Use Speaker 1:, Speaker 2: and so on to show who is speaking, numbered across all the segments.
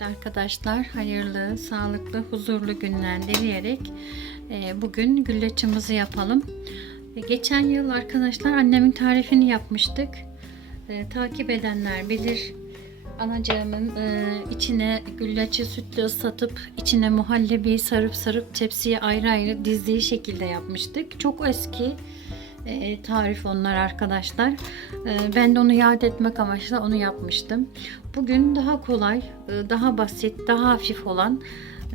Speaker 1: Evet arkadaşlar hayırlı, sağlıklı, huzurlu günler dileyerek e, bugün güllaçımızı yapalım. E, Geçen yıl arkadaşlar annemin tarifini yapmıştık. E, takip edenler bilir. Anacığımın içine güllaçı sütle ıslatıp içine muhallebi sarıp sarıp tepsiye ayrı ayrı dizdiği şekilde yapmıştık. Çok eski e, tarif onlar arkadaşlar. E, ben de onu yad etmek amaçlı onu yapmıştım. Bugün daha kolay, e, daha basit, daha hafif olan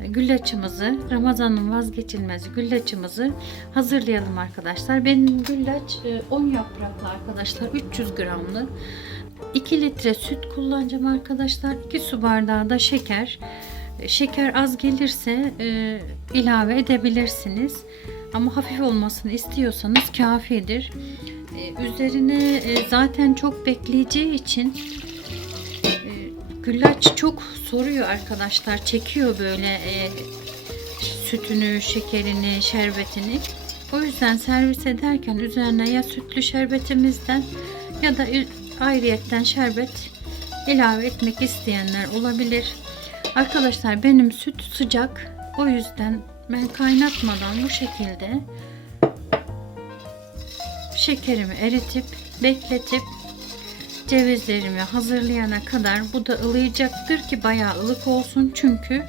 Speaker 1: e, güllaçımızı, Ramazan'ın vazgeçilmez güllaçımızı hazırlayalım arkadaşlar. Benim güllaç e, 10 yapraklı arkadaşlar, 300 gramlı. 2 litre süt kullanacağım arkadaşlar. 2 su bardağı da şeker. E, Şeker az gelirse e, ilave edebilirsiniz. Ama hafif olmasını istiyorsanız kafidir. E, üzerine e, zaten çok bekleyeceği için e, güllaç çok soruyor arkadaşlar. Çekiyor böyle e, sütünü, şekerini, şerbetini. O yüzden servis ederken üzerine ya sütlü şerbetimizden ya da ayrıyetten şerbet ilave etmek isteyenler olabilir. Arkadaşlar benim süt sıcak. O yüzden ben kaynatmadan bu şekilde şekerimi eritip bekletip cevizlerimi hazırlayana kadar bu da ılıyacaktır ki bayağı ılık olsun çünkü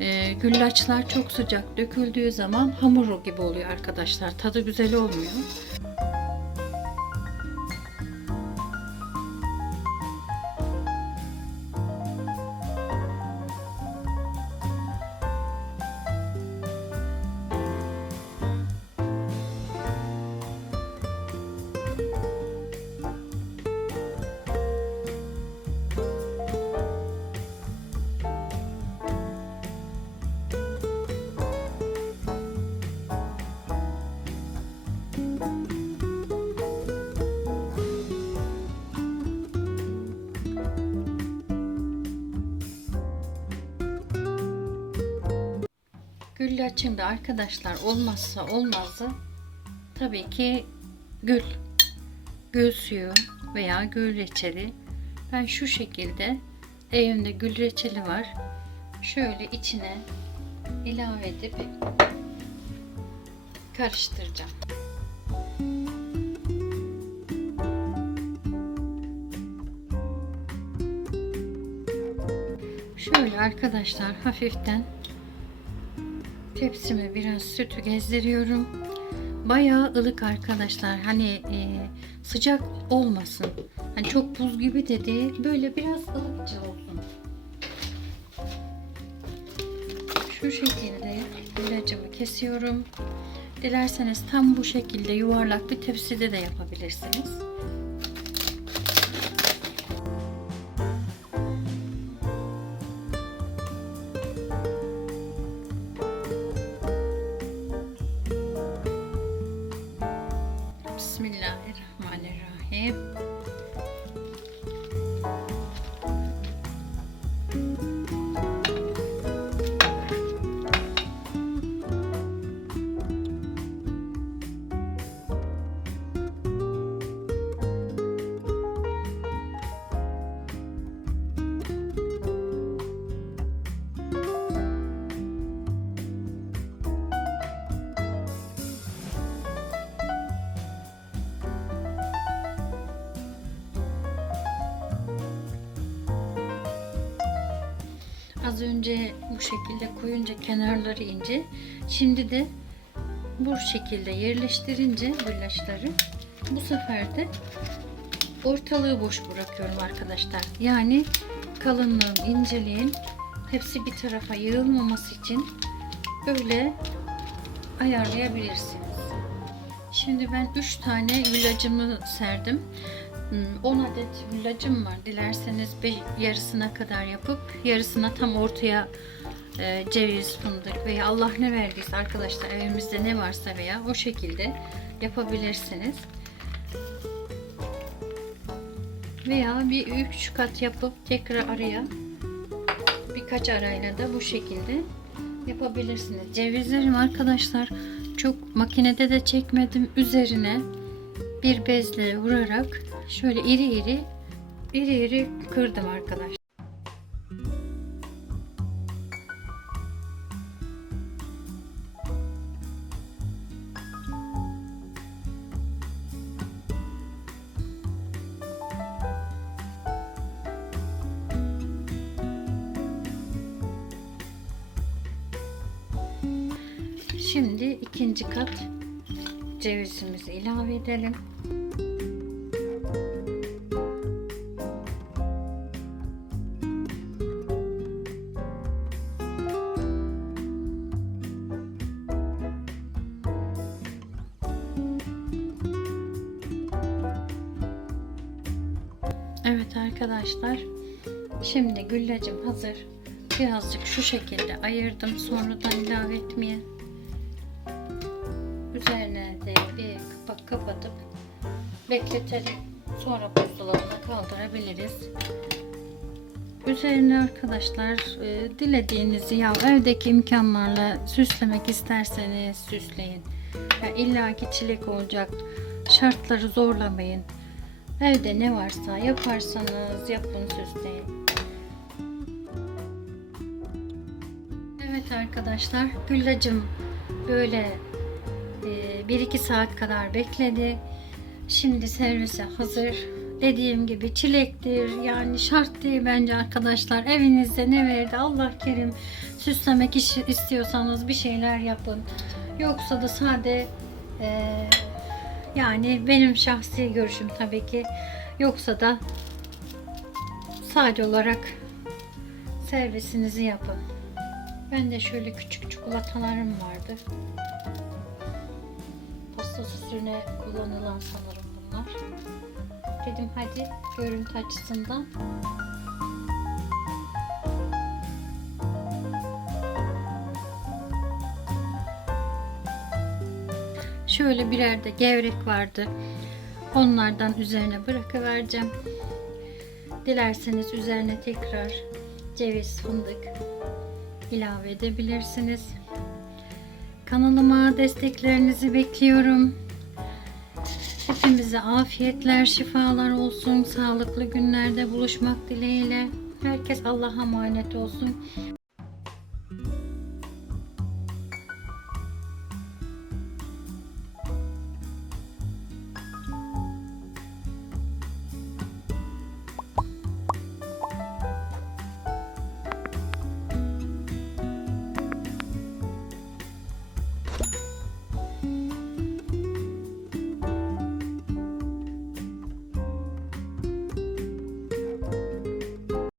Speaker 1: e, güllaçlar çok sıcak döküldüğü zaman hamur gibi oluyor arkadaşlar tadı güzel olmuyor. Güllaçında arkadaşlar olmazsa olmazı tabii ki gül. Gül suyu veya gül reçeli. Ben şu şekilde evimde gül reçeli var. Şöyle içine ilave edip karıştıracağım. Şöyle arkadaşlar hafiften Tepsime biraz sütü gezdiriyorum. Bayağı ılık arkadaşlar. Hani e, sıcak olmasın. Hani çok buz gibi de değil. Böyle biraz ılıkça olsun. Şu şekilde ilacımı kesiyorum. Dilerseniz tam bu şekilde yuvarlak bir tepside de yapabilirsiniz. Az önce bu şekilde koyunca kenarları ince. Şimdi de bu şekilde yerleştirince güllaçları bu sefer de ortalığı boş bırakıyorum arkadaşlar. Yani kalınlığın, inceliğin hepsi bir tarafa yığılmaması için böyle ayarlayabilirsiniz. Şimdi ben 3 tane güllacımı serdim. Hmm, 10 adet güllacım var. Dilerseniz bir yarısına kadar yapıp yarısına tam ortaya e, ceviz, fındık veya Allah ne verdiyse arkadaşlar evimizde ne varsa veya o şekilde yapabilirsiniz. Veya bir üç kat yapıp tekrar araya birkaç arayla da bu şekilde yapabilirsiniz. Cevizlerim arkadaşlar çok makinede de çekmedim. Üzerine bir bezle vurarak şöyle iri iri iri iri kırdım arkadaşlar. Şimdi ikinci kat cevizimizi ilave edelim. Evet arkadaşlar. Şimdi güllacım hazır. Birazcık şu şekilde ayırdım. Sonradan ilave etmeye. Üzerine de bir kapak kapatıp bekletelim. Sonra buzdolabına kaldırabiliriz. Üzerine arkadaşlar e, dilediğinizi ya evdeki imkanlarla süslemek isterseniz süsleyin. Ya illa ki çilek olacak. Şartları zorlamayın. Evde ne varsa yaparsanız yapın süsleyin. Evet arkadaşlar güllacım böyle 1-2 saat kadar bekledi. Şimdi servise hazır. Dediğim gibi çilektir yani şart değil bence arkadaşlar. Evinizde ne verdi Allah kerim süslemek istiyorsanız bir şeyler yapın. Yoksa da sade e, yani benim şahsi görüşüm tabii ki. Yoksa da sade olarak servisinizi yapın. Ben de şöyle küçük çikolatalarım vardı. Pasta süsüne kullanılan sanırım bunlar. Dedim hadi görüntü açısından. Şöyle birer de gevrek vardı. Onlardan üzerine bırakıvereceğim. Dilerseniz üzerine tekrar ceviz, fındık ilave edebilirsiniz. Kanalıma desteklerinizi bekliyorum. Hepimize afiyetler, şifalar olsun. Sağlıklı günlerde buluşmak dileğiyle. Herkes Allah'a emanet olsun.